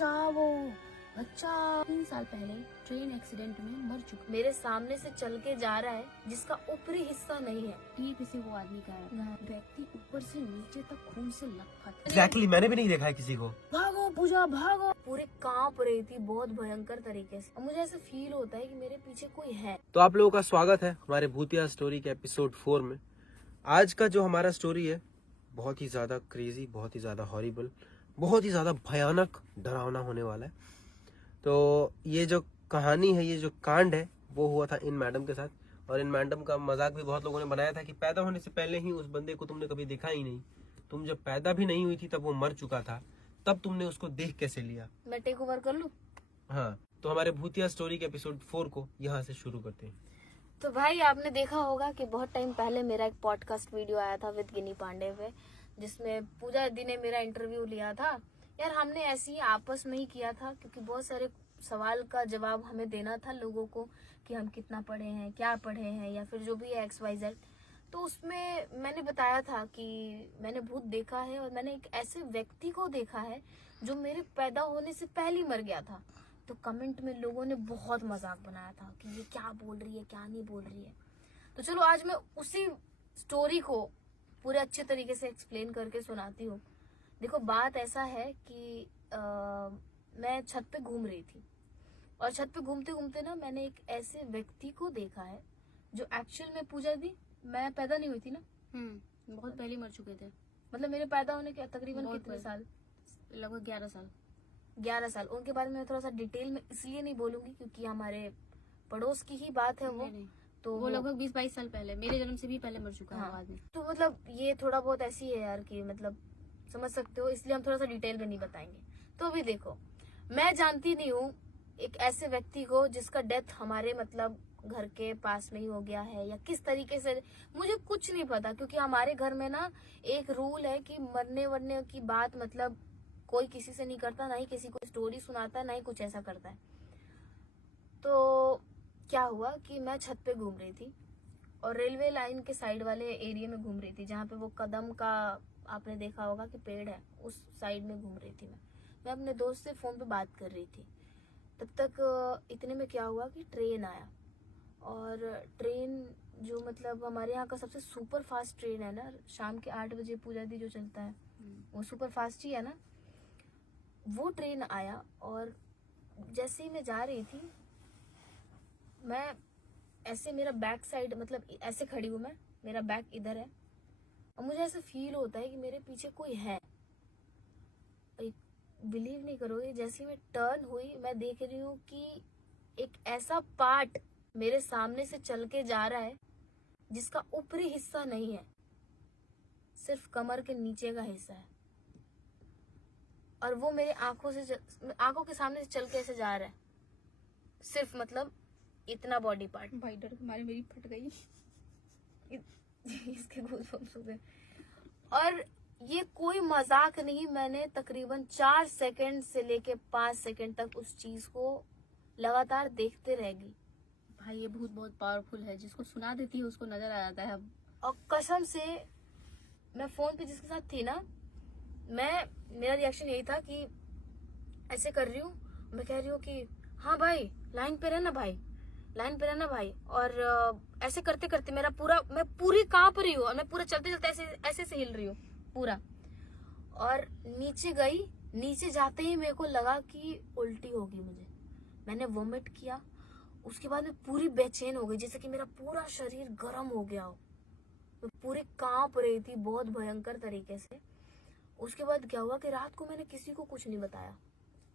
बचाओ बच्चा 3 साल पहले ट्रेन एक्सीडेंट में मर चुका। मेरे सामने से चल के जा रहा है जिसका ऊपरी हिस्सा नहीं है। ये किसी को आदमी का है, व्यक्ति ऊपर से नीचे तक खून से लथपथ। Exactly, मैंने भी नहीं देखा है किसी को। भागो पूजा भागो, पूरी कांप रही थी बहुत भयंकर तरीके से। मुझे ऐसा फील होता है कि मेरे पीछे कोई है। तो आप लोगों का स्वागत है हमारे भूतिया स्टोरी के एपिसोड 4 में। आज का जो हमारा स्टोरी है बहुत ही ज्यादा क्रेजी, बहुत ही ज्यादा हॉरिबल, बहुत ही ज्यादा भयानक, डरावना होने वाला है। तो ये जो कहानी है, ये जो कांड है, वो हुआ था इन मैडम के साथ। और इन मैडम का मजाक भी बहुत लोगों ने बनाया था कि पैदा होने से पहले ही उस बंदे को तुमने कभी देखा ही नहीं। तुम जब पैदा भी नहीं हुई थी तब वो मर चुका था, तब तुमने उसको देख कैसे लिया। मैं टेक ओवर कर लूं? हाँ, तो हमारे भूतिया स्टोरी के एपिसोड 4 को यहाँ से शुरू करते हैं। तो भाई आपने देखा होगा कि बहुत टाइम पहले मेरा एक पॉडकास्ट वीडियो आया था विद गिनी पांडे पे, जिसमें पूजा दी ने मेरा इंटरव्यू लिया था। यार हमने ऐसे ही आपस में ही किया था क्योंकि बहुत सारे सवाल का जवाब हमें देना था लोगों को कि हम कितना पढ़े हैं, क्या पढ़े हैं, या फिर जो भी है XYZ। तो उसमें मैंने बताया था कि मैंने भूत देखा है और मैंने एक ऐसे व्यक्ति को देखा है जो मेरे पैदा होने से पहले ही मर गया था। तो कमेंट में लोगों ने बहुत मजाक बनाया था कि ये क्या बोल रही है, क्या नहीं बोल रही है। तो चलो आज मैं उसी स्टोरी को पूरे अच्छे तरीके से एक्सप्लेन करके सुनाती हूँ। देखो बात ऐसा है कि मैं छत पे घूम रही थी और छत पे घूमते घूमते ना मैंने एक ऐसे व्यक्ति को देखा है जो एक्चुअल में पूजा दी, मैं पैदा नहीं हुई थी ना, बहुत पहले मर चुके थे। मतलब मेरे पैदा होने के तकरीबन कितने साल? लगभग 11 साल। 11 साल। उनके बारे में मैं थोड़ा सा डिटेल में इसलिए नहीं बोलूंगी क्योंकि हमारे पड़ोस की ही बात है वो। नहीं। तो वो लगभग 20-22 साल पहले, मेरे जन्म से भी पहले मर चुका है आदमी। तो मतलब ये थोड़ा बहुत ऐसी है यार कि मतलब समझ सकते हो, इसलिए हम थोड़ा सा डिटेल में नहीं बताएंगे। तो अभी देखो, मैं जानती नहीं हूँ एक ऐसे व्यक्ति को जिसका डेथ हमारे मतलब घर के पास में ही हो गया है या किस तरीके से, मुझे कुछ नहीं पता। क्योंकि हमारे घर में ना एक रूल है कि मरने वरने की बात मतलब कोई किसी से नहीं करता, ना ही किसी को स्टोरी सुनाता, ना ही कुछ ऐसा करता है। तो क्या हुआ कि मैं छत पे घूम रही थी और रेलवे लाइन के साइड वाले एरिया में घूम रही थी, जहाँ पे वो कदम का आपने देखा होगा कि पेड़ है, उस साइड में घूम रही थी। मैं अपने दोस्त से फोन पे बात कर रही थी। तब तक इतने में क्या हुआ कि ट्रेन आया। और ट्रेन जो मतलब हमारे यहाँ का सबसे सुपर फास्ट ट्रेन है ना, शाम के 8 बजे पूजा दी जो चलता है, वो सुपर फास्ट ही है ना। वो ट्रेन आया और जैसे ही मैं जा रही थी, मैं ऐसे मेरा बैक साइड मतलब ऐसे खड़ी हूँ मैं, मेरा बैक इधर है और मुझे ऐसा फील होता है कि मेरे पीछे कोई है। बिलीव नहीं करोगे, जैसे मैं टर्न हुई मैं देख रही हूँ कि एक ऐसा पार्ट मेरे सामने से चल के जा रहा है जिसका ऊपरी हिस्सा नहीं है, सिर्फ कमर के नीचे का हिस्सा है। और वो मेरे आंखों के सामने से चल के ऐसे जा रहा है, सिर्फ मतलब इतना बॉडी पार्ट। भाई डर के मारे मेरी फट गई। इसके गूज़बम्स हो गए। और ये कोई मजाक नहीं, मैंने तकरीबन 4 सेकंड से लेके 5 सेकंड तक उस चीज को लगातार देखते रह गई। भाई ये भूत बहुत पावरफुल है, जिसको सुना देती है उसको नजर आ जाता है। और कसम से मैं फोन पे जिसके साथ थी ना, मेरा रिएक्शन यही था कि ऐसे कर रही हूँ, मैं कह रही हूँ कि हाँ भाई लाइन पे रहना भाई, लाइन पे रहना भाई। और ऐसे करते करते मैं पूरी कांप रही हूँ और मैं पूरा चलते चलते ऐसे से हिल रही हूँ पूरा। और नीचे गई, नीचे जाते ही मेरे को लगा कि उल्टी होगी मुझे, मैंने वोमिट किया। उसके बाद मैं पूरी बेचैन हो गई, जैसे कि मेरा पूरा शरीर गर्म हो गया हो, मैं पूरी कांप रही थी बहुत भयंकर तरीके से। उसके बाद क्या हुआ कि रात को मैंने किसी को कुछ नहीं बताया।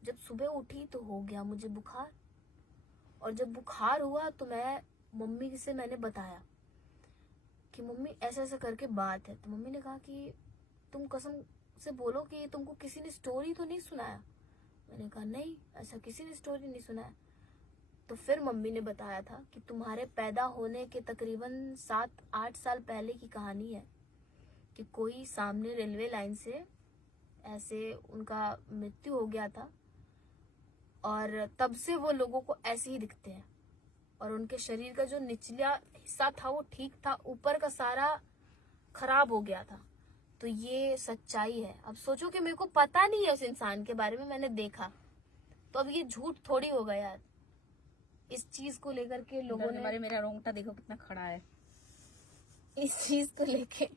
जब सुबह उठी तो हो गया मुझे बुखार, और जब बुखार हुआ तो मम्मी से मैंने बताया कि मम्मी ऐसा ऐसा करके बात है। तो मम्मी ने कहा कि तुम कसम से बोलो कि तुमको किसी ने स्टोरी तो नहीं सुनाया? मैंने कहा नहीं, ऐसा किसी ने स्टोरी नहीं सुनाया। तो फिर मम्मी ने बताया था कि तुम्हारे पैदा होने के तकरीबन 7-8 साल पहले की कहानी है कि कोई सामने रेलवे लाइन से ऐसे उनका मृत्यु हो गया था और तब से वो लोगों को ऐसे ही दिखते हैं। और उनके शरीर का जो निचला हिस्सा था वो ठीक था, ऊपर का सारा खराब हो गया था। तो ये सच्चाई है। अब सोचो कि मेरे को पता नहीं है उस इंसान के बारे में, मैंने देखा, तो अब ये झूठ थोड़ी होगा यार। इस चीज को लेकर के लोगों ने, हमारे मेरा रोंगटा देखो कितना खड़ा है। इस चीज को लेके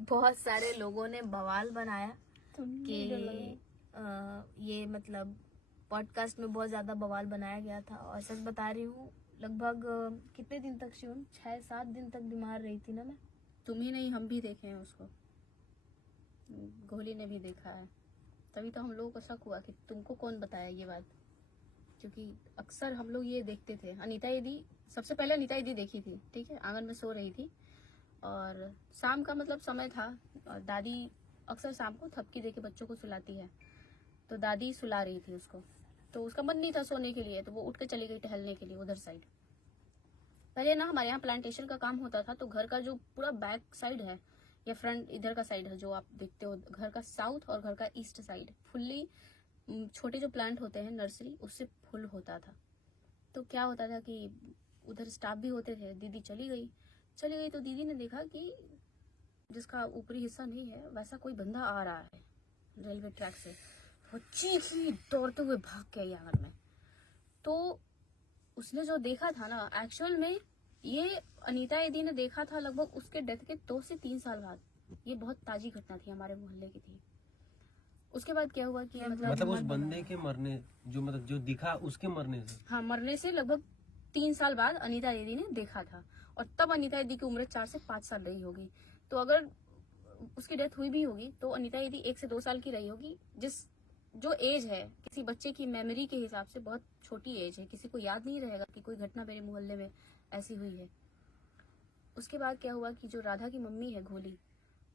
बहुत सारे लोगों ने बवाल बनाया कि ये मतलब पॉडकास्ट में बहुत ज्यादा बवाल बनाया गया था। और सच बता रही हूँ, लगभग कितने दिन तक शिवन, 6-7 दिन तक बीमार रही थी ना मैं। तुम ही नहीं, हम भी देखे हैं उसको, गोली ने भी देखा है। तभी तो हम लोगों को शक हुआ कि तुमको कौन बताया ये बात, क्योंकि अक्सर हम लोग ये देखते थे। अनीता दीदी, सबसे पहले अनीता दीदी देखी थी, ठीक है, आंगन में सो रही थी और शाम का मतलब समय था और दादी अक्सर शाम को थपकी दे के बच्चों को सुलाती है, तो दादी सुला रही थी उसको, तो उसका मन नहीं था सोने के लिए, तो वो उठ के चली गई टहलने के लिए उधर साइड। पहले ना हमारे यहाँ प्लांटेशन का काम होता था, तो घर का जो पूरा बैक साइड है या फ्रंट इधर का साइड है जो आप देखते हो, घर का साउथ और घर का ईस्ट साइड फुल्ली छोटे जो प्लांट होते हैं नर्सरी, उससे फुल होता था। तो क्या होता था कि उधर स्टाफ भी होते थे। दीदी चली गई तो दीदी ने देखा कि जिसका ऊपरी हिस्सा नहीं है वैसा कोई बंदा आ रहा है रेलवे ट्रैक से। वो चीखी दौड़ते हुए भाग के आई आंगन में। तो उसने जो देखा था ना, एक्चुअल में ये अनीता दीदी ने देखा था लगभग उसके डेथ के 2 से 3 साल बाद। ये बहुत ताजी घटना थी, हमारे मोहल्ले की थी। उसके बाद क्या हुआ कि मतलब उस बंदे के मरने, जो दिखा उसके मरने से, हाँ, मरने से लगभग 3 साल बाद अनीता दीदी ने देखा था। और तब अनीता दीदी की उम्र 4 से 5 साल रही होगी। तो अगर उसकी डेथ हुई भी होगी तो अनीता दीदी 1 से 2 साल की रही होगी। जो एज है किसी बच्चे की मेमोरी के हिसाब से बहुत छोटी एज है। किसी को याद नहीं रहेगा कि कोई घटना मेरे मोहल्ले में ऐसी हुई है। उसके बाद क्या हुआ कि जो राधा की मम्मी है घोली,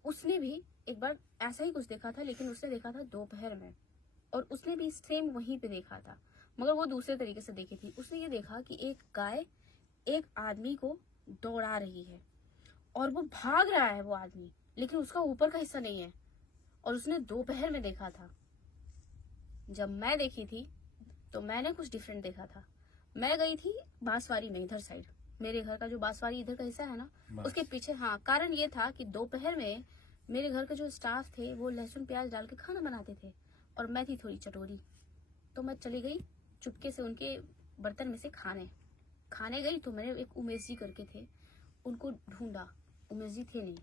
उसने भी एक बार ऐसा ही कुछ देखा था, लेकिन उसने देखा था दोपहर में, और उसने भी सेम वहीं पे देखा था, मगर वो दूसरे तरीके से देखी थी। उसने ये देखा कि एक गाय एक आदमी को दौड़ा रही है और वो भाग रहा है वो आदमी, लेकिन उसका ऊपर का हिस्सा नहीं है, और उसने दोपहर में देखा था। जब मैं देखी थी तो मैंने कुछ डिफरेंट देखा था। मैं गई थी बांसवारी में, इधर साइड मेरे घर का जो बांसवारी इधर का हिस्सा है ना, उसके पीछे। हाँ, कारण ये था कि दोपहर में मेरे घर के जो स्टाफ थे वो लहसुन प्याज डाल के खाना बनाते थे और मैं थी थोड़ी चटोरी, तो मैं चली गई चुपके से उनके बर्तन में से खाने गई। तो मैंने एक उमेश जी करके थे, उनको ढूंढा, उमेश जी थे नहीं।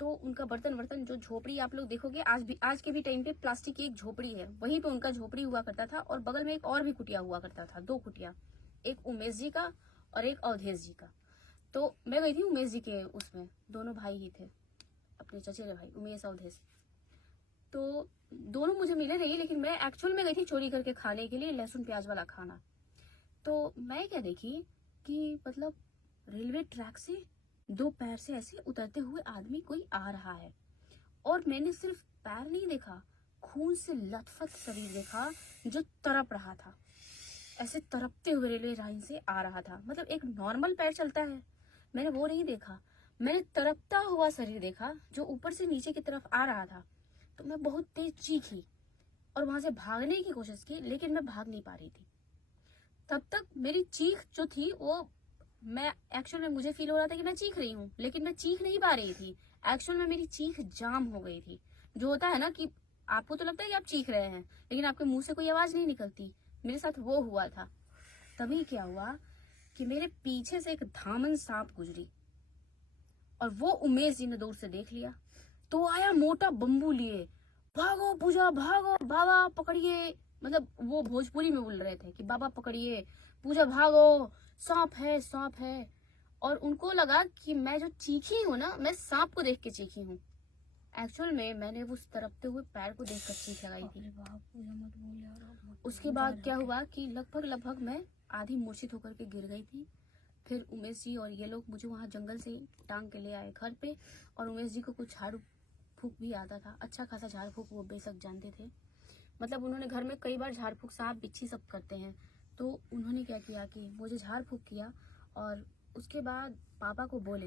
तो उनका बर्तन जो झोपड़ी आप लोग देखोगे आज के भी टाइम पे प्लास्टिक की एक झोपड़ी है, वहीं पे उनका झोपड़ी हुआ करता था, और बगल में एक और भी कुटिया हुआ करता था, 2 कुटिया, एक उमेश जी का और एक अवधेश जी का। तो मैं गई थी उमेश जी के, उसमें दोनों भाई ही थे, अपने चचेरे भाई उमेश अवधेश। तो दोनों मुझे मिले नहीं, लेकिन मैं एक्चुअल में गई थी चोरी करके खाने के लिए लहसुन प्याज वाला खाना। तो मैं क्या देखी कि मतलब रेलवे ट्रैक से 2 पैर से ऐसे उतरते हुए आदमी कोई आ रहा है, और मैंने सिर्फ पैर नहीं देखा, खून से लथपथ शरीर देखा जो तड़प रहा था, ऐसे तड़पते हुए रेलवे लाइन से आ रहा था। मतलब एक नॉर्मल पैर चलता है, मैंने वो नहीं देखा, मैंने तड़पता हुआ शरीर देखा जो ऊपर से नीचे की तरफ आ रहा था। तो मैं बहुत तेज चीखी और वहां से भागने की कोशिश की, लेकिन मैं भाग नहीं पा रही थी। तब तक मेरी चीख जो थी वो, मैं एक्चुअल में मुझे फील हो रहा था कि मैं चीख रही हूँ, लेकिन मैं चीख नहीं पा रही थी। एक्चुअल में मेरी चीख जाम हो गई थी। जो होता है ना कि आपको तो लगता है कि आप चीख रहे हैं, लेकिन आपके मुंह से कोई आवाज नहीं निकलती, मेरे साथ वो हुआ था। तभी क्या हुआ कि मेरे पीछे से एक धामन सांप गुजरी, और वो उमेश जी ने दूर से देख लिया, तो आया मोटा बम्बू लिए, भागो पूजा भागो, बाबा पकड़िए। मतलब वो भोजपुरी में बोल रहे थे कि बाबा पकड़िए, पूजा भागो, सांप है। और उनको लगा कि मैं जो चीखी हूँ ना, मैं सांप को देख के चीखी हूँ। एक्चुअल में मैंने उस तड़पते हुए पैर को देखकर चीख लगाई थी। उसके बाद क्या हुआ कि लगभग मैं आधी मूर्छित होकर के गिर गई थी। फिर उमेश जी और ये लोग मुझे वहाँ जंगल से टांग के ले आए घर पे, और उमेश जी को कुछ झाड़ू फूक भी आता था, अच्छा खासा झाड़ फूक वो बेशक जानते थे। मतलब उन्होंने घर में कई बार झाड़ फूक, सांप बिच्छी सब करते हैं, तो उन्होंने क्या किया कि मुझे झाड़ फूक किया, और उसके बाद पापा को बोले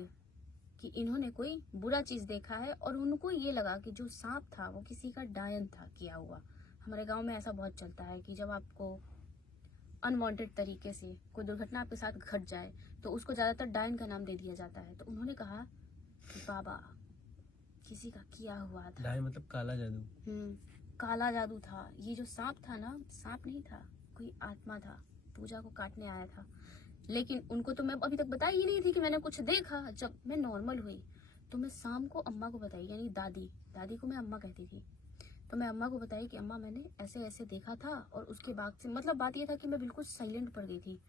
कि इन्होंने कोई बुरा चीज देखा है, और उनको ये लगा कि जो सांप था वो किसी का डायन था किया हुआ। हमारे गांव में ऐसा बहुत चलता है कि जब आपको अनवांटेड तरीके से कोई दुर्घटना आपके साथ घट जाए तो उसको ज्यादातर डायन का नाम दे दिया जाता है। तो उन्होंने कहा कि बाबा किसी का किया हुआ था। डायन मतलब काला जादू। काला जादू था। ये जो सांप था ना, सांप नहीं था, कोई आत्मा था, पूजा को काटने आया था। लेकिन उनको तो मैं अभी तक बताई ही नहीं थी कि मैंने कुछ देखा। जब मैं नॉर्मल हुई तो मैं शाम को अम्मा को बताई, यानी दादी को मैं अम्मा कहती थी। तो मैं अम्मा को बताई कि अम्मा मैंने ऐसे ऐसे देखा था। और उसके बाद से मतलब बात ये था कि मैं बिल्कुल साइलेंट पड़ गई थी।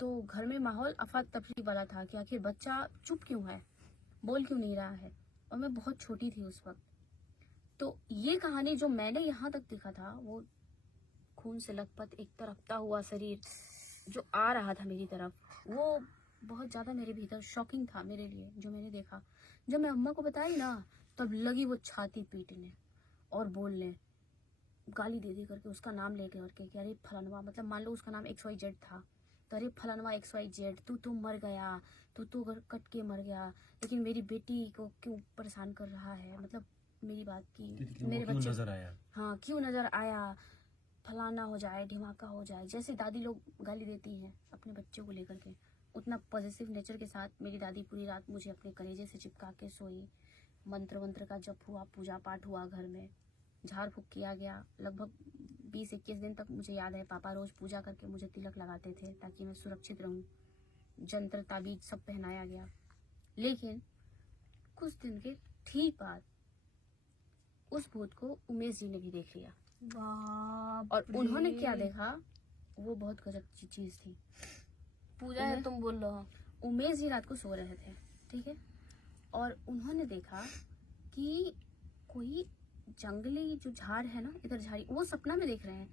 तो घर में माहौल अफरा तफरी वाला था कि आखिर बच्चा चुप क्यों है, बोल क्यों नहीं रहा है। और मैं बहुत छोटी थी उस वक्त। तो ये कहानी जो मैंने यहाँ तक देखा था, वो खून से लथपथ एक तरफता हुआ शरीर जो आ रहा था मेरी तरफ, वो बहुत ज्यादा मेरे भीतर शॉकिंग था मेरे लिए जो मैंने देखा। जब मैं अम्मा को बताई ना, तब लगी वो छाती पीटने और बोलने, गाली दे करके उसका नाम ले करके कि अरे फलानवा, मतलब मान लो उसका नाम XYZ था, तो अरे फलानवा XYZ, तू मर गया, तू कट के मर गया, लेकिन मेरी बेटी को क्यों परेशान कर रहा है। मतलब मेरी बात की मेरे बच्चे नजर आया, हाँ क्यों नजर आया, फलाना हो जाए, ढिमाका हो जाए। जैसे दादी लोग गाली देती हैं अपने बच्चों को लेकर के, उतना पॉजिटिव नेचर के साथ मेरी दादी पूरी रात मुझे अपने कलेजे से चिपका के सोई। मंत्र वंत्र का जप हुआ, पूजा पाठ हुआ, घर में झाड़ फूक किया गया। लगभग 20-21 दिन तक मुझे याद है पापा रोज पूजा करके मुझे तिलक लगाते थे ताकि मैं सुरक्षित रहूं। जंत्र ताबीज सब पहनाया गया। लेकिन कुछ दिन के ठीक बाद उस भूत को उमेश जी ने भी देख लिया। और उन्होंने क्या देखा, वो बहुत गजब की चीज थी। पूजा है तुम बोल रहे हो। उमेश जी रात को सो रहे थे, ठीक है, और उन्होंने देखा कि कोई जंगली जो झाड़ है ना, इधर झाड़ी, वो सपना में देख रहे हैं।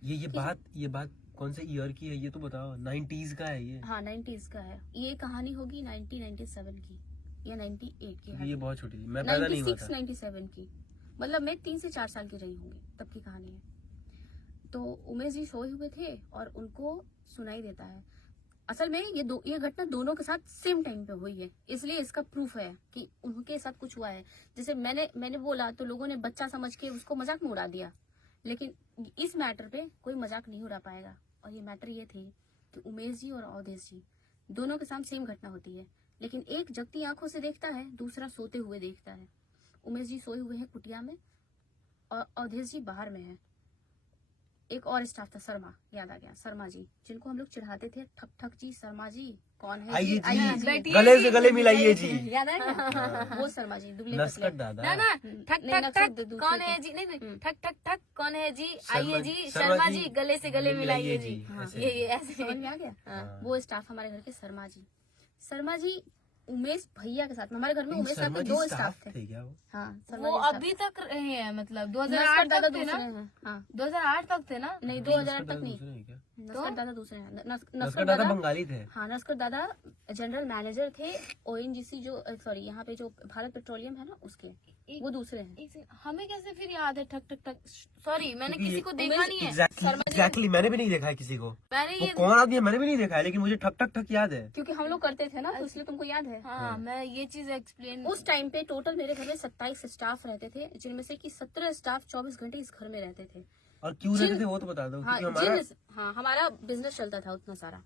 ये बात कौन से ईयर की है ये तो बताओ। 90s का है ये? हाँ 90s का है। ये कहानी होगी 1997 की या 98 की। ये बहुत छोटी थी, मैं पैदा नहीं हुआ था। 96-97 की, मतलब मैं 3 से 4 साल की रही होंगी तब की कहानी है। तो उमेश जी सोए हुए थे और उनको सुनाई देता है। असल में ये घटना दोनों के साथ सेम टाइम पे हुई है, इसलिए इसका प्रूफ है कि उनके साथ कुछ हुआ है। जैसे मैंने बोला तो लोगों ने बच्चा समझ के उसको मजाक में उड़ा दिया, लेकिन इस मैटर पे कोई मजाक नहीं उड़ा पाएगा। और ये मैटर ये थी कि उमेश जी और अवधेश जी दोनों के साथ सेम घटना होती है, लेकिन एक जगती आंखों से देखता है, दूसरा सोते हुए देखता है। उमेश जी सोए हुए हैं कुटिया में और अवधेश जी बाहर में है। एक और स्टाफ था, शर्मा, याद आ गया, शर्मा जी, जिनको हम लोग चिढ़ाते थे, ठक ठक जी, शर्मा जी कौन है, आइए जी, बैठिए गले से गले मिलाइए जी। याद है वो शर्मा जी दुबले नस्कट दादा। ना ना, ठक नहीं, ठक नक्सर ठक दूसरे कौन के। है जी, नहीं ठक ठक ठक कौन है जी, शर्मा आइए जी, जी, शर्मा शर्मा जी, जी गले से गले मिलाइए जी। हाँ, ऐसे। ये ऐसे समझ में आ गया। हाँ। वो स्टाफ हमारे घर के शर्मा जी। शर्मा जी उमेश भैया के साथ, हमारे घर में इन उमेश साहब शर्मा के जी 2 स्टाफ स्टाफ थे। थे क्या वो? हाँ शर्मा वो जी स्टाफ। अभी तक रहे हैं, मतलब नस्कर 2008 दादा तक थे दूसरे ना, हैं। हाँ 2008 तक थे ना। नहीं, नस्कट 2008 दादा तक नहीं, दूसरे हैं क्या? नस्कर दादा दूसरे हैं। नस्कट नस्कर दादा दादा, बंगाली थे। हाँ नस्कर दादा जनरल मैनेजर थे ONGC, जो सॉरी यहाँ पे जो भारत पेट्रोलियम है ना उसके, वो दूसरे हैं। एक सेकंड, हमें कैसे फिर याद है ठक ठक ठक? सॉरी मैंने क्योंकि किसी को देखा नहीं है। एग्जैक्टली मैंने भी नहीं देखा है किसी को। मैंने वो ये कौन आदमी है मैंने भी नहीं देखा है, लेकिन मुझे ठक ठक ठक याद है। क्योंकि हम लोग करते थे ना, तो इसलिए तुमको याद है। हाँ मैं ये चीज एक्सप्लेन। उस टाइम पे टोटल मेरे घर में 27 स्टाफ रहते थे, जिनमें से कि 17 स्टाफ 24 घंटे इस घर में रहते थे। और क्यों रहते थे वो तो बता दो। हाँ, क्योंकि हमारा बिजनेस चलता था उतना सारा,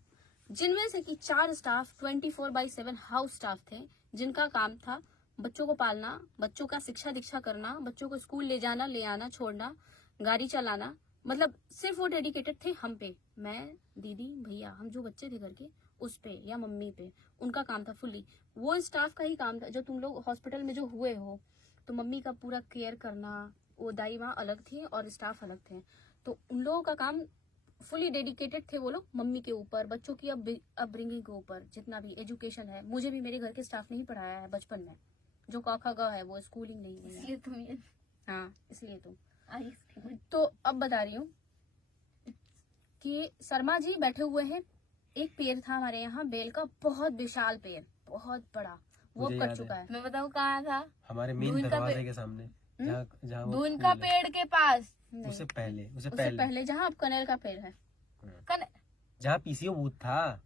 जिनमें से कि 4 स्टाफ 24/7 हाउस स्टाफ थे, जिनका काम था बच्चों को पालना, बच्चों का शिक्षा दीक्षा करना, बच्चों को स्कूल ले जाना, ले आना, छोड़ना, गाड़ी चलाना, मतलब सिर्फ वो डेडिकेटेड थे हम पे, मैं, दीदी, भैया, हम जो बच्चे थे घर के उस पे या मम्मी पे, उनका काम था फुल्ली। वो स्टाफ का ही काम था। जो तुम लोग हॉस्पिटल में जो हुए हो, तो मम्मी का पूरा केयर करना, वो दाई माँ अलग थी और स्टाफ अलग थे, तो उन लोगों का काम फुली डेडिकेटेड थे वो लोग मम्मी के ऊपर, बच्चों की अपब्रिंगिंग के ऊपर, जितना भी एजुकेशन है। मुझे भी मेरे घर के स्टाफ नहीं पढ़ाया है बचपन में, जो क ख ग है वो स्कूलिंग नहीं हुई है। इसलिए तुम ये हाँ इसलिए तो आई। तो अब बता रही हूँ कि शर्मा जी बैठे हुए हैं। एक पेड़ था हमारे यहाँ बेल का, बहुत विशाल पेड़, बहुत बड़ा, वो मुझे कट याद चुका है। मैं बताऊँ कहाँ था? हमारे मेन दून का दरवाजे के सामने, जहाँ वो दून का फूल है। पेड़ के पास। नहीं, उससे पहले उससे पहले जहाँ अब कनेल का पेड़ है। कन जहाँ पीसीओ बूथ था।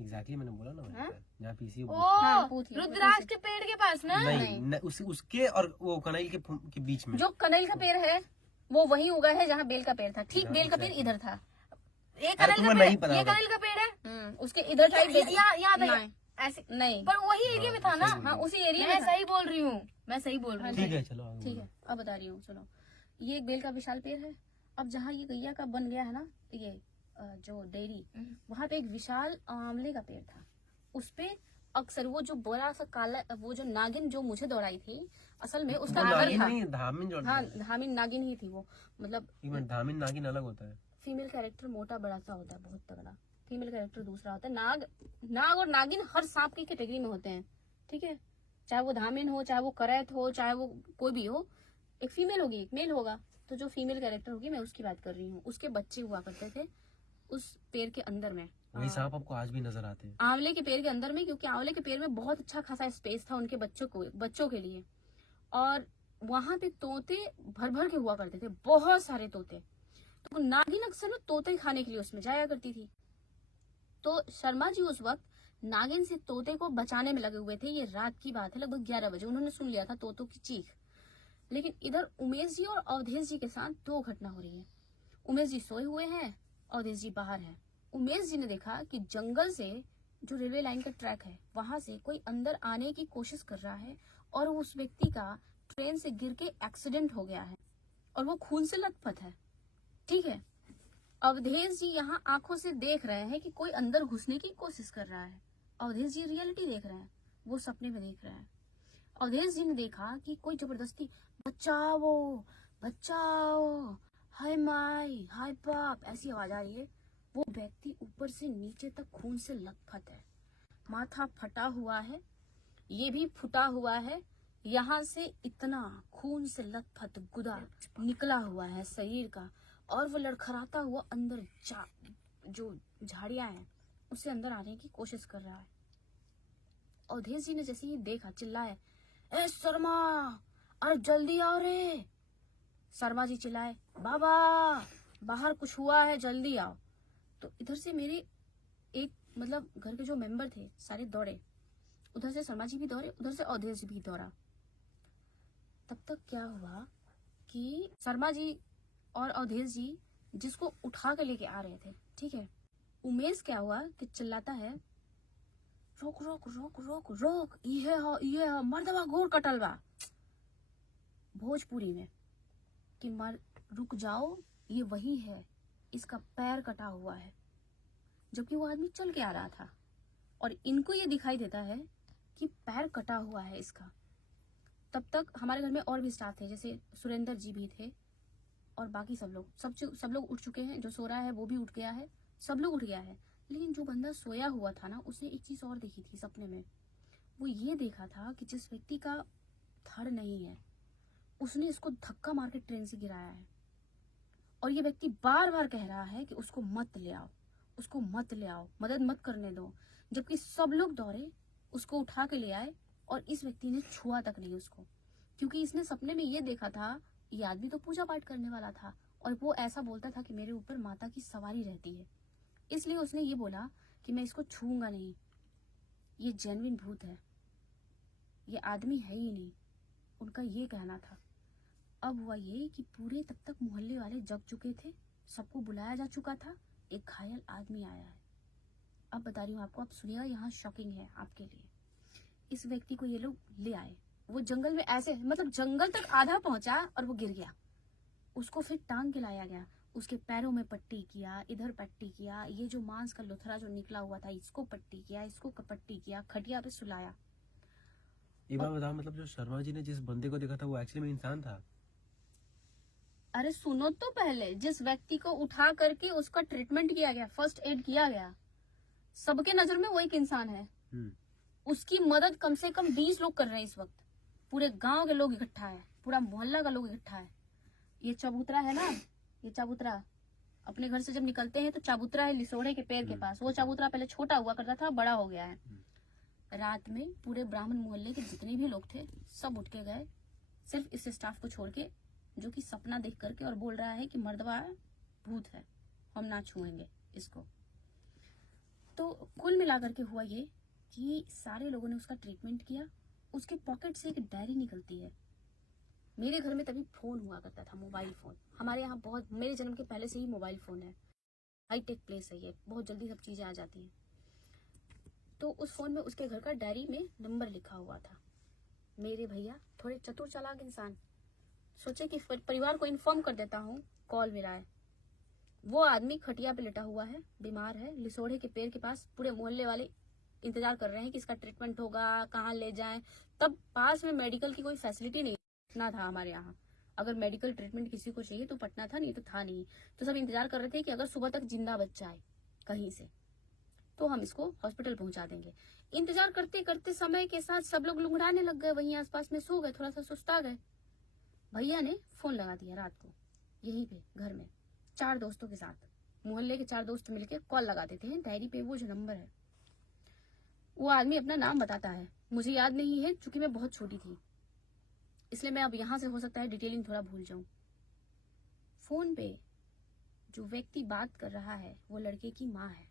एग्जैक्टली मैंने बोला ना वहीं हाँ? पर, जहाँ पीसीओ ओ बूथ हाँ, पूछ लो, रुद्राक्ष के पेड़ के पास ना। नहीं उसके और वो कनाइल के बीच में। जो कनेल का पेड़ है वो वही उगा है जहाँ बेल का पेड़ था। ठीक हाँ, बेल का पेड़ exactly। इधर था। ये अरे कनल तुम्हें का नहीं पेड़, पता ये होगा। कनल का पेड़ है। उसके इधर टाइप याद है नहीं। ऐसे, नहीं, पर वही एरिया में था ना। हाँ उसी एरिया मैं में था। सही बोल रही हूँ, मैं सही बोल रही हूँ। ठीक है चलो आगे ठीक बोलो। है अब बता रही हूँ, सुनो। ये एक बेल का विशाल पेड़ है। अब जहाँ ये गैया का बन गया है ना, ये जो डेयरी, वहां पे एक विशाल आंवले का पेड़ था। उस पे अक्सर वो जो बड़ा सा काला, वो जो नागिन जो मुझे दौड़ाई थी, असल में उसका वो घर नागिन था। नहीं, धामिन जो हाँ, धामिन नागिन ही थी वो। मतलब एक मिनट, धामिन नागिन अलग होता है। फीमेल कैरेक्टर मोटा बड़ा सा होता है, बहुत तगड़ा। फीमेल कैरेक्टर दूसरा होता है। नाग और नागिन हर सांप की कैटेगरी में होते हैं, ठीक है। चाहे वो धामिन हो, चाहे वो करैत हो, चाहे वो कोई भी हो, एक फीमेल होगी एक मेल होगा। तो जो फीमेल कैरेक्टर होगी मैं उसकी बात कर रही हूँ। उसके बच्चे हुआ करते थे उस पेड़ के अंदर में। वही सांप आपको आज भी नजर आते हैं आंवले के पेड़ के अंदर में, क्योंकि आंवले के पेड़ में बहुत अच्छा खासा स्पेस था उनके बच्चों के लिए। और वहां पे तोते भर भर के हुआ करते थे, बहुत सारे तोते। तो नागिन अक्सर ना तोते खाने के लिए उसमें जाया करती थी। तो शर्मा जी उस वक्त नागिन से तोते को बचाने में लगे हुए थे। ये रात की बात है, लगभग 11 बजे। उन्होंने सुन लिया था तोतों की चीख। लेकिन इधर उमेश जी और अवधेश जी के साथ दो घटना हो रही है। उमेश जी सोए हुए हैं, अवधेश जी बाहर हैं। उमेश जी ने देखा कि जंगल से जो रेलवे लाइन का ट्रैक है, वहां से कोई अंदर आने की कोशिश कर रहा है और उस व्यक्ति का ट्रेन से गिर के एक्सीडेंट हो गया है और वो खून से लथपथ है, ठीक है। अवधेश जी यहाँ आंखों से देख रहे हैं कि कोई अंदर घुसने की कोशिश कर रहा है। अवधेश जी रियलिटी देख रहे हैं, वो सपने में देख रहे हैं। अवधेश जी ने देखा कि कोई जबरदस्ती बचाओ बचाओ, हाय माई, हाय बाप, ऐसी आवाज आ रही है। वो व्यक्ति ऊपर से नीचे तक खून से लथपथ है, माथा फटा हुआ है, ये भी फुटा हुआ है। यहाँ से इतना खून से लथपथ गुदा निकला हुआ है शरीर का, और वो लड़खड़ाता हुआ अंदर जो झाड़ियां हैं उससे अंदर आने की कोशिश कर रहा है। अवधेश जी ने जैसे ही देखा, चिल्लाए, ए शर्मा, अरे जल्दी आओ रे। शर्मा जी चिल्लाए, बाबा बाहर कुछ हुआ है, जल्दी आओ। तो इधर से मेरे एक मतलब घर के जो मेंबर थे सारे दौड़े, उधर से शर्मा जी भी दौड़े, उधर से अवधेश जी भी दौड़ा। तब तक क्या हुआ कि शर्मा जी और अवधेश जी जिसको उठा के लेके आ रहे थे, ठीक है, उमेश क्या हुआ कि चिल्लाता है, रोक रोक रोक रोक रोक, ये हो मर्दवा गोर कटल बा, भोजपुरी में, कि मर रुक जाओ, ये वही है, इसका पैर कटा हुआ है। जबकि वो आदमी चल के आ रहा था और इनको ये दिखाई देता है कि पैर कटा हुआ है इसका। तब तक हमारे घर में और भी स्टाफ थे, जैसे सुरेंद्र जी भी थे और बाकी सब लोग उठ चुके हैं। जो सो रहा है वो भी उठ गया है, सब लोग उठ गया है। लेकिन जो बंदा सोया हुआ था ना, उसने एक चीज और देखी थी सपने में। वो ये देखा था कि जिस व्यक्ति का धड़ नहीं है, उसने इसको धक्का मार के ट्रेन से गिराया है। और ये व्यक्ति बार बार कह रहा है कि उसको मत ले आओ, उसको मत ले आओ, मदद मत करने दो। जबकि सब लोग दौड़े, उसको उठा के ले आए और इस व्यक्ति ने छुआ तक नहीं उसको, क्योंकि इसने सपने में ये देखा था, ये आदमी तो पूजा पाठ करने वाला था और वो ऐसा बोलता था कि मेरे ऊपर माता की सवारी रहती है। इसलिए उसने ये बोला कि मैं इसको छूऊंगा नहीं, ये जेन्युइन भूत है, ये आदमी है ही नहीं, उनका ये कहना था। अब हुआ ये कि पूरे तब तक मोहल्ले वाले जग चुके थे, सबको बुलाया जा चुका था, एक घायल आदमी आया है। अब बता रही हूँ आपको, आप सुनिएगा, यहाँ शॉकिंग है आपके लिए। इस व्यक्ति को ये लोग ले आए, वो जंगल में ऐसे, मतलब जंगल तक आधा पहुंचा और वो गिर गया। उसको फिर टांग के लाया गया, उसके पैरों में पट्टी किया, इधर पट्टी किया, ये जो मांस का लुथरा जो निकला हुआ था इसको पट्टी किया, इसको पट्टी किया, खटिया पे सुलाया। एक बात बताओ, मतलब जो शर्मा जी ने जिस बंदे को देखा था वो एक्चुअली में इंसान था? अरे सुनो तो पहले, जिस व्यक्ति को उठा करके उसका ट्रीटमेंट किया गया, फर्स्ट एड किया गया, सबके नजर में वो एक इंसान है। उसकी मदद कम से कम 20 लोग कर रहे हैं इस वक्त। पूरे गांव के लोग इकट्ठा है, पूरा मोहल्ला का लोग इकट्ठा है। ये चबूतरा है ना, ये चबूतरा, अपने घर से जब निकलते हैं तो चबूतरा है लिसोड़े के पेड़ के पास। वो चबूतरा पहले छोटा हुआ करता था, बड़ा हो गया है। रात में पूरे ब्राह्मण मोहल्ले के जितने भी लोग थे सब उठ के गए, सिर्फ इस स्टाफ को छोड़ के, जो कि सपना देख करके और बोल रहा है कि मर्दवा भूत है, हम ना छुएंगे इसको। तो कुल मिलाकर के हुआ ये कि सारे लोगों ने उसका ट्रीटमेंट किया। उसके पॉकेट से एक डायरी निकलती है। मेरे घर में तभी फोन हुआ करता था, मोबाइल फोन। हमारे यहाँ बहुत, मेरे जन्म के पहले से ही मोबाइल फोन है, हाईटेक प्लेस है ये, बहुत जल्दी सब चीजें आ जाती हैं। तो उस फोन में उसके घर का डायरी में नंबर लिखा हुआ था। मेरे भैया थोड़े चतुर चालाक इंसान, सोचे कि परिवार को इन्फॉर्म कर देता हूँ, कॉल मिला है। वो आदमी खटिया पे लेटा हुआ है, बीमार है, लिसोड़े के पेड़ के पास। पूरे मोहल्ले वाले इंतजार कर रहे हैं कि इसका ट्रीटमेंट होगा, कहाँ ले जाएं। तब पास में मेडिकल की कोई फैसिलिटी नहीं ना था हमारे यहाँ। अगर मेडिकल ट्रीटमेंट किसी को चाहिए तो पटना था, नहीं तो था नहीं। तो सब इंतजार कर रहे थे कि अगर सुबह तक जिंदा बच्चा आए कहीं से तो हम इसको हॉस्पिटल पहुंचा देंगे। इंतजार करते करते समय के साथ सब लोग लुंगड़ाने लग गए, वहीं आसपास में सो गए, थोड़ा सा सुस्ता गए। भैया ने फोन लगा दिया रात को, यहीं पे घर में 4 दोस्तों के साथ। मोहल्ले के 4 दोस्त मिलकर कॉल लगा देते हैं। डायरी पे वो जो नंबर है, वो आदमी अपना नाम बताता है, मुझे याद नहीं है क्योंकि मैं बहुत छोटी थी, इसलिए मैं अब यहाँ से हो सकता है डिटेलिंग थोड़ा भूल जाऊं। फोन पे जो व्यक्ति बात कर रहा है वो लड़के की माँ है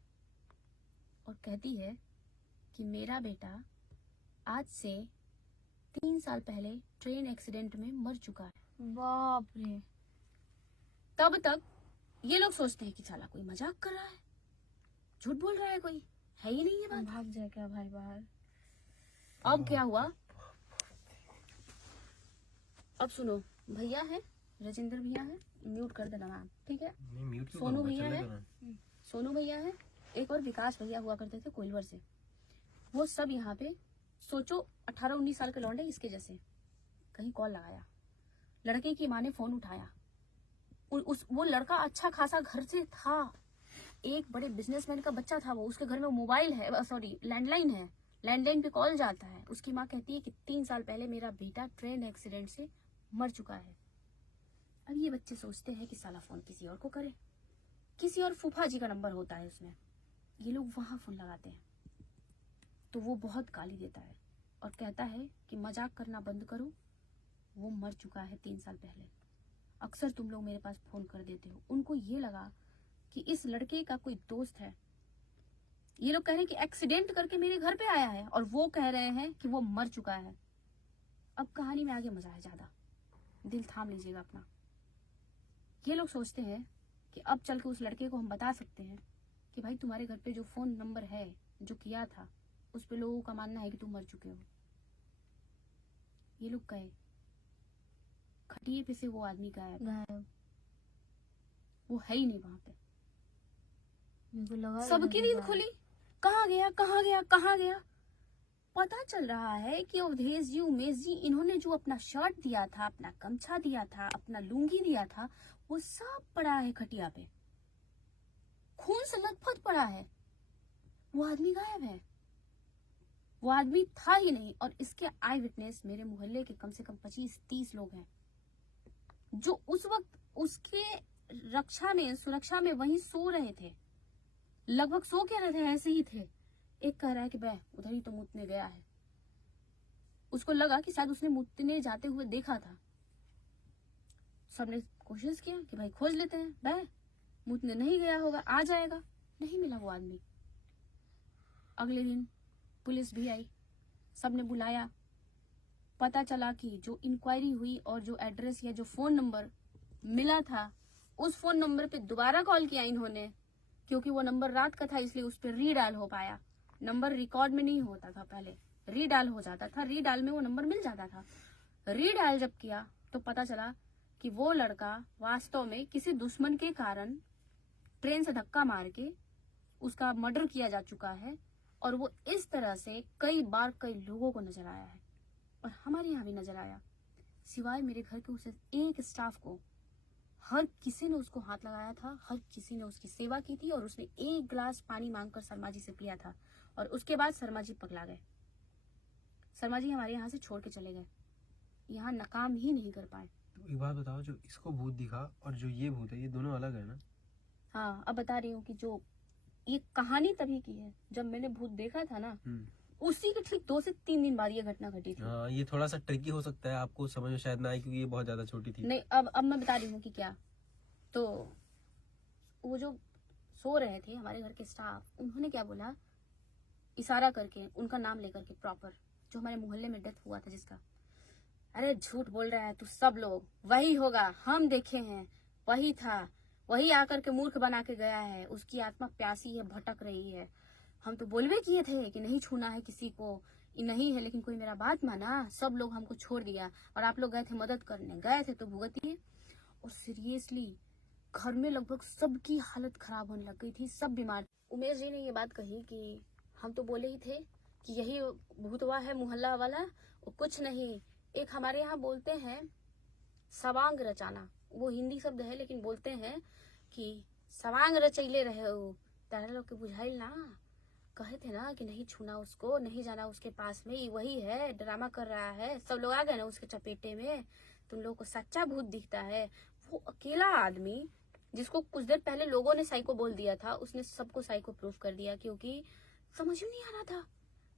और कहती है कि मेरा बेटा आज से 3 साल पहले ट्रेन एक्सीडेंट में मर चुका है। बाप रे। तब तक ये लोग सोचते हैं कि साला कोई मजाक कर रहा है, झूठ बोल रहा है, कोई है ही नहीं ये बात। भाग जाए क्या भाई बाहर। अब क्या हुआ, अब सुनो। भैया है, राजेंद्र भैया है, म्यूट कर देना मैम, ठीक है। नहीं म्यूट क्यों सोनू करूंगा, भैया है, चलेगा ना। सोनू भैया है, एक और विकास भैया हुआ करते थे कोइलवर से। वो सब यहाँ पे सोचो 18-19 साल के लौंडे इसके जैसे। कहीं कॉल लगाया, लड़के की माँ ने फोन उठाया। वो लड़का अच्छा खासा घर से था, एक बड़े बिजनेसमैन का बच्चा था वो। उसके घर में मोबाइल है, सॉरी लैंडलाइन है, लैंडलाइन पे कॉल जाता है। उसकी माँ कहती है कि 3 साल पहले मेरा बेटा ट्रेन एक्सीडेंट से मर चुका है। अब ये बच्चे सोचते हैं कि साला फोन किसी और को करे, किसी और फूफा जी का नंबर होता है उसमें। ये लोग वहां फोन लगाते हैं तो वो बहुत गाली देता है और कहता है कि मजाक करना बंद करो, वो मर चुका है 3 साल पहले। अक्सर तुम लोग मेरे पास फोन कर देते हो। उनको ये लगा कि इस लड़के का कोई दोस्त है। ये लोग कह रहे हैं कि एक्सीडेंट करके मेरे घर पे आया है और वो कह रहे हैं कि वो मर चुका है। अब कहानी में आगे मजा है ज्यादा, दिल थाम लीजिएगा अपना। ये लोग सोचते हैं कि अब चल के उस लड़के को हम बता सकते हैं कि भाई तुम्हारे घर पे जो फोन नंबर है जो किया था उस पे लोगों का मानना है कि तुम मर चुके हो। ये लोग गए, खटिए पे से वो आदमी गायब, वो है ही नहीं वहां पे। मेरे को लगा सबकी नींद खुली, कहाँ गया कहाँ गया कहाँ गया। पता चल रहा है कि अवधेश जी, उमेश जी, इन्होंने जो अपना शर्ट दिया था, अपना गमछा दिया था, अपना लुंगी दिया था, वो सब पड़ा है खटिया पे, खून से लथपथ पड़ा है। वो आदमी गायब है, वो आदमी था ही नहीं। और इसके आई विटनेस मेरे मोहल्ले के कम से कम 25-30 लोग हैं जो उस वक्त उसके रक्षा में, सुरक्षा में वहीं सो रहे थे। लगभग सो क्या रहे थे, ऐसे ही थे। एक कह रहा है कि बह उधर ही तो मुतने गया है। उसको लगा कि शायद उसने मुतने जाते हुए देखा था। सबने कोशिश किया कि भाई खोज लेते हैं, बह मुतने नहीं गया होगा, आ जाएगा। नहीं मिला वो आदमी। अगले दिन पुलिस भी आई, सबने बुलाया। पता चला कि जो इंक्वायरी हुई और जो एड्रेस या जो फोन नंबर मिला था, उस फोन नंबर पे दोबारा कॉल किया इन्होंने, क्योंकि वो नंबर रात का था इसलिए उस पर रीडायल हो पाया। नंबर रिकॉर्ड में नहीं होता था पहले, रीडायल हो जाता था, रीडायल में वो नंबर मिल जाता था। रीडायल जब किया तो पता चला कि वो लड़का वास्तव में किसी दुश्मन के कारण ट्रेन से धक्का मार के उसका मर्डर किया जा चुका है और वो इस तरह से कई बार कई लोगों को नजर आया है और हमारे यहाँ भी नजर आया। सिवाय मेरे घर के उस एक स्टाफ को हर किसी ने उसको हाथ लगाया था, हर किसी ने उसकी सेवा की थी और उसने 1 गिलास पानी मांगकर शर्मा जी से पिया था और उसके बाद शर्मा जी पगला गए। शर्मा जी हमारे यहाँ से छोड़ के चले गए, यहाँ नाकाम ही नहीं कर पाए। तो एक बात बताओ, जो इसको भूत दिखा और जो ये भूत है, ये दोनों अलग है ना? हाँ, अब बता रही हूँ कि जो ये कहानी तभी की है जब मैंने भूत देखा था ना, उसी के ठीक 2 से 3 दिन बाद ये घटना घटी थी। हाँ, ये थोड़ा सा ट्रिकी हो सकता है, आपको समझ में शायद ना आए क्योंकि ये बहुत ज्यादा छोटी थी। नहीं, अब मैं बता रही हूँ कि क्या। तो वो जो सो रहे थे हमारे घर के स्टाफ, उन्होंने क्या बोला, इशारा करके उनका नाम लेकर के, प्रॉपर जो हमारे मोहल्ले में डेथ हुआ था जिसका, अरे झूठ बोल रहा है तू, सब लोग वही होगा, हम देखे हैं, वही था, वही आकर के मूर्ख बना के गया है, उसकी आत्मा प्यासी है, भटक रही है। हम तो बोलबे किए थे कि नहीं छूना है किसी को, ये नहीं है, लेकिन कोई मेरा बात माना, सब लोग हमको छोड़ दिया और आप लोग गए थे मदद करने, गए थे तो भुगतिए। और सीरियसली घर में लगभग सबकी हालत खराब होने लग गई थी, सब बीमार। उमेश जी ने ये बात कही कि हम तो बोले ही थे कि यही भूतवा है मोहल्ला वाला, और कुछ नहीं। एक हमारे यहाँ बोलते हैं सवांग रचाना, वो हिंदी शब्द है लेकिन बोलते हैं कि सवांग रचैले रहे हो, तारा लोग के बुझाइल ना, कहे थे ना कि नहीं छूना उसको, नहीं जाना उसके पास में, वही है ड्रामा कर रहा है, सब लोग आ गए ना उसके चपेटे में, तुम लोग को सच्चा भूत दिखता है। वो अकेला आदमी जिसको कुछ देर पहले लोगों ने साइको बोल दिया था, उसने सबको साइको प्रूफ कर दिया, क्योंकि समझ में नहीं आ रहा था।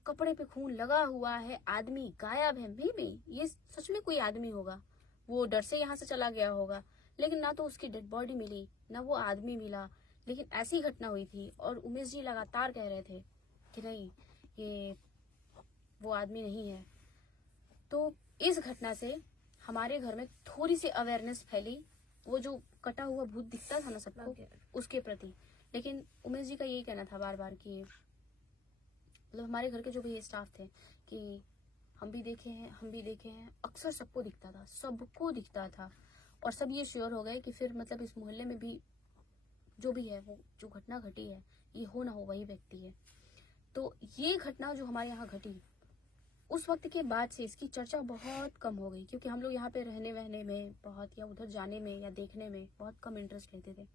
कपड़े पे खून लगा हुआ है, आदमी गायब है। मे बी ये सच में कोई आदमी होगा, वो डर से यहाँ से चला गया होगा, लेकिन ना तो उसकी डेड बॉडी मिली ना वो आदमी मिला, लेकिन ऐसी घटना हुई थी। और उमेश जी लगातार कह रहे थे कि नहीं ये वो आदमी नहीं है। तो इस घटना से हमारे घर में थोड़ी सी अवेयरनेस फैली, वो जो कटा हुआ भूत दिखता था ना सबको, उसके प्रति। लेकिन उमेश जी का यही कहना था बार बार कि मतलब हमारे घर के जो भी स्टाफ थे कि हम भी देखे हैं, अक्सर सबको दिखता था। और सब ये श्योर हो गए कि फिर मतलब इस मोहल्ले में भी जो भी है, वो जो घटना घटी है, ये हो ना हो वही व्यक्ति है। तो ये घटना जो हमारे यहाँ घटी, उस वक्त के बाद से इसकी चर्चा बहुत कम हो गई, क्योंकि हम लोग यहाँ पे रहने वहने में बहुत, या उधर जाने में या देखने में बहुत कम इंटरेस्ट लेते थे।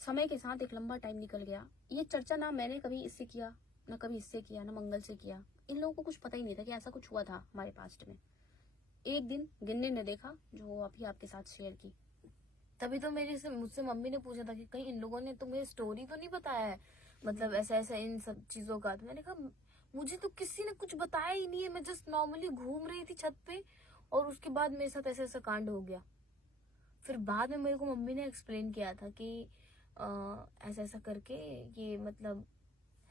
समय के साथ एक लंबा टाइम निकल गया, ये चर्चा ना मैंने कभी इससे किया, ना कभी इससे किया, ना मंगल से किया। इन लोगों को कुछ पता ही नहीं था कि ऐसा कुछ हुआ था हमारे पास्ट में। एक दिन गिन्नी ने देखा, जो अभी आपके साथ शेयर की। तभी तो मुझसे मम्मी ने पूछा था कि कहीं इन लोगों ने तुम्हें स्टोरी तो नहीं बताया है, मतलब ऐसा ऐसा इन सब चीजों का। तो मैंने कहा मुझे तो किसी ने कुछ बताया ही नहीं है, मैं जस्ट नॉर्मली घूम रही थी छत पे और उसके बाद मेरे साथ ऐसा ऐसा कांड हो गया। फिर बाद में मेरे को मम्मी ने एक्सप्लेन किया था कि ऐसा ऐसा करके ये मतलब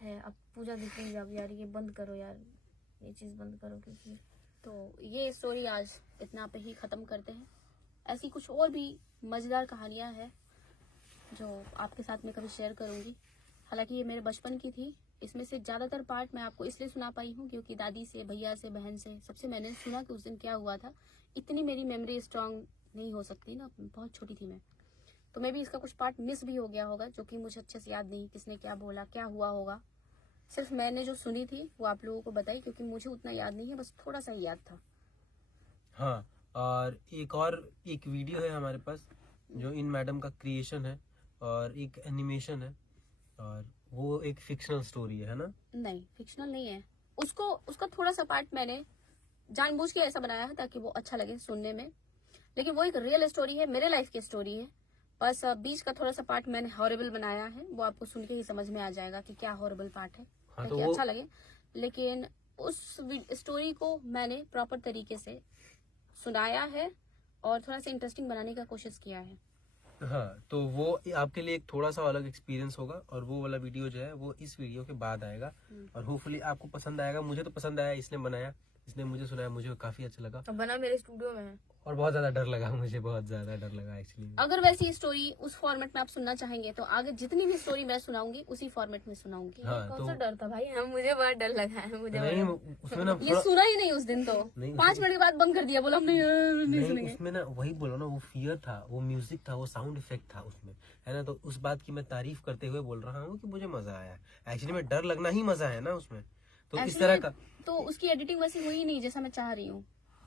है। अब पूजा दिखेंगे, अब यार ये बंद करो यार, ये चीज बंद करो, क्योंकि तो ये स्टोरी आज इतना पे ही खत्म करते हैं। ऐसी कुछ और भी मजेदार कहानियां हैं जो आपके साथ मैं कभी शेयर करूंगी। हालांकि ये मेरे बचपन की थी, इसमें से ज्यादातर पार्ट मैं आपको इसलिए सुना पाई हूँ क्योंकि दादी से, भैया से, बहन से, सबसे मैंने सुना कि उस दिन क्या हुआ था। इतनी मेरी मेमोरी स्ट्रांग नहीं हो सकती ना, बहुत छोटी थी मैं, तो मे भी इसका कुछ पार्ट मिस भी हो गया होगा, जो कि मुझे अच्छे से याद नहीं, किसने क्या बोला, क्या हुआ होगा। सिर्फ मैंने जो सुनी थी वो आप लोगों को बताई, क्योंकि मुझे उतना याद नहीं है, बस थोड़ा सा ही याद था। हाँ, और एक वीडियो है हमारे पास जो इन मैडम का क्रिएशन है, और एक एनिमेशन है, और वो एक फिक्शनल स्टोरी है ना? नहीं, फिक्शनल नहीं है। उसका थोड़ा सा पार्ट मैंने जानबूझ के ऐसा बनाया है ताकि वो अच्छा लगे सुनने में, लेकिन वो एक रियल स्टोरी है, मेरे लाइफ की स्टोरी है। बस बीच का थोड़ा सा पार्ट मैंने हॉरिबल बनाया है, वो आपको सुन के ही समझ में आ जाएगा कि क्या हॉरिबल पार्ट है, हाँ, ताकि अच्छा लगे। लेकिन उस स्टोरी को मैंने प्रॉपर तरीके से सुनाया है और थोड़ा सा इंटरेस्टिंग बनाने का कोशिश किया है। हाँ, तो वो आपके लिए एक थोड़ा सा अलग एक्सपीरियंस होगा, और वो वाला वीडियो जो है वो इस वीडियो के बाद आएगा, और होपफुली आपको पसंद आएगा। मुझे तो पसंद आया, इसने बनाया, इसने मुझे सुनाया, मुझे काफी अच्छा लगा। अब बना मेरे स्टूडियो में है। और बहुत ज्यादा डर लगा, मुझे बहुत ज्यादा डर लगा एक्चुअली। अगर वैसी स्टोरी उस फॉर्मेट में आप सुनना चाहेंगे तो आगे जितनी भी स्टोरी मैं सुनाऊंगी उसी फॉर्मेट में सुनाऊंगी। हाँ, कौन तो सा डर था भाई? मुझे बहुत डर लगा है, मुझे नहीं, उसमें ना ये सुना ही नहीं उस दिन, तो नहीं, 5 मिनट के बाद बंद कर दिया, बोला हम नहीं नहीं, सुनेंगे। उसमें ना वही बोला ना, वो फियर था, वो म्यूजिक था, वो साउंड इफेक्ट था उसमें, है ना? तो उस बात की मैं तारीफ करते हुए बोल रहा हूँ कि मुझे मजा आया। एक्चुअली में डर लगना ही मजा है ना उसमें, तो इस तरह का। तो उसकी एडिटिंग वैसी हुई नहीं जैसा मैं चाह रही हूँ।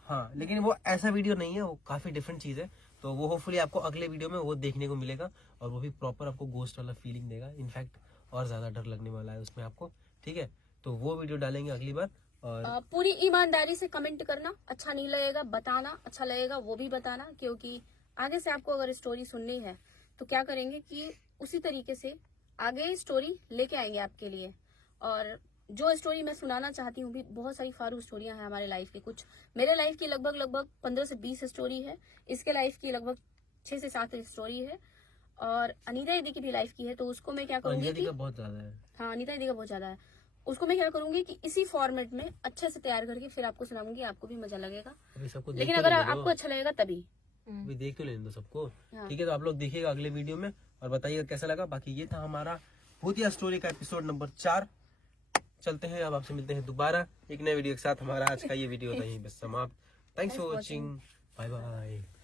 हाँ, लेकिन वो ऐसा वीडियो नहीं है, वो काफी डिफरेंट चीज है। तो वो होपफुली आपको अगले वीडियो में वो देखने को मिलेगा, और वो भी प्रॉपर आपको गोस्ट वाला फीलिंग देगा। इनफैक्ट और ज्यादा डर लगने वाला है उसमें आपको, ठीक है? तो वो वीडियो डालेंगे अगली बार। और पूरी ईमानदारी से कमेंट करना, अच्छा नहीं लगेगा बताना, अच्छा लगेगा वो भी बताना, क्योंकि आगे से आपको अगर स्टोरी सुननी है तो क्या करेंगे कि उसी तरीके से आगे स्टोरी लेके आएंगे आपके लिए। और जो स्टोरी मैं सुनाना चाहती हूँ भी, बहुत सारी फारू स्टोरियां हैं हमारे लाइफ की। कुछ मेरे लाइफ की लगभग 15 से 20 स्टोरी है, इसके लाइफ की लगभग 6 से 7 स्टोरी है, और अनीता दीदी की भी लाइफ की है। तो उसको मैं क्या करूंगी कि बहुत ज्यादा है। हाँ, अनीता दीदी का बहुत ज्यादा है। उसको मैं क्या करूंगी कि इसी फॉर्मेट में अच्छे से तैयार करके फिर आपको सुनाऊंगी, आपको भी मजा लगेगा। लेकिन अगर आपको अच्छा लगेगा तभी अभी देख तो लेने दो सबको, हाँ। ठीक है? तो आप लोग देखिएगा अगले वीडियो में और बताइएगा कैसा लगा। बाकी ये था हमारा भूतिया स्टोरी का एपिसोड नंबर 4। चलते हैं, अब आपसे मिलते हैं दोबारा एक नए वीडियो के साथ। हमारा आज का ये वीडियो था यहीं पे समाप्त। Thanks for watching, bye bye.